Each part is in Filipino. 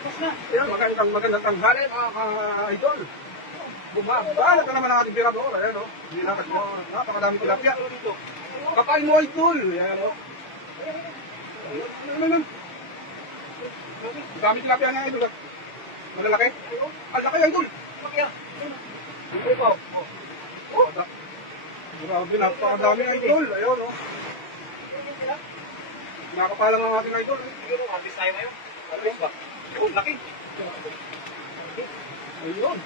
Tapos na. Yan, magandang tanghali mga idol. Bumabalat na naman ang ating birador. Ayan o. Hindi na kasi napakadami tilapia. Kapain mo idol. Ayan o. Ano. Dami tilapia nga idol. Malalaki. Ang laki idol. Ito pa. Grabe, napakadami idol. Ayun o. Nakapalang ang ating idol. Siguro, habis tayo ngayon. Habis ba? Oh, laki. Ayun.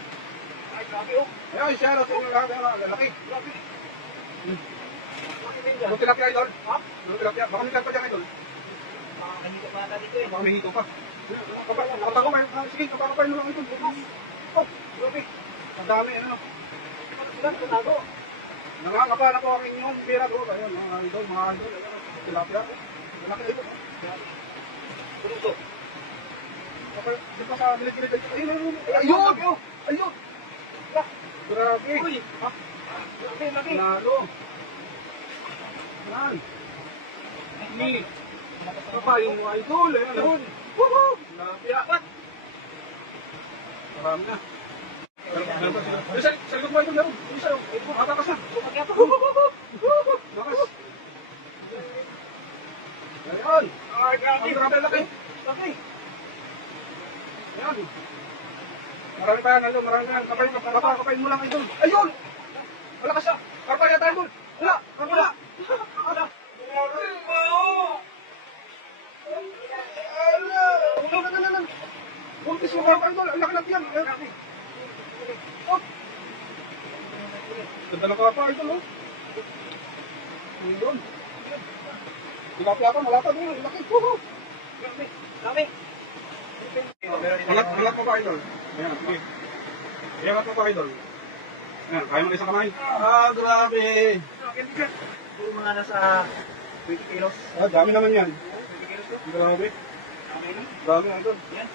Ay, grabe oh. Ayan, share out sa inyo lahat. Ayan, laki. Grabe. Ano tilapia idol? Ha? Ano tilapia? Baka may tilapia dyan idol. Nakakahito pa natin dito eh. Baka may hito pa. Sige, kapakapay mo lang idol. Oh, grabe. Ang dami, ano. Sila, tunago. Nangangapa na po ang inyong pira doon. Ayun, mga idol, mga idol. Tilapia. Malaki ito. Punuso. Okay, di pa sa bilit-bilit. Ayun! Ayun! Ayun! Grabe. Uy. Ha? Laki, laki. Lalo. Yan. Ni. Kapain mo idol. Ayun. Woohoo! Tilapia. Marami na. Sa likod mo idol meron. Isa yun. Matakas na. Takas. Ayun. Ay, grabe. Ang grabe laki. Laki. Ayan. Marami pa yan, ano, marami pa yan. Kapain mo lang, idol. Ayun! Wala ka siya. Karpa yata, idol. Wala, karpa na. Wala. Wala. Buntis mo karpa, idol. Ang laki lang yan. Oh. Ganda ng karpa, idol, oh. Ayun. Tilapia pa, malapad, oh. Laki. Woohoo! Grabe. Dami. Alat mo ba, idol? Ayan, sige. Alat mo ba, idol? Ayan, kaya mo na isang kamay. Grabe. Puro mga nasa 20 kilos. Dami naman yan. 20 kilos to. Grabe. Dami na. Dami, idol. Yan.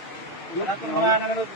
Lahat ng mga nanonood.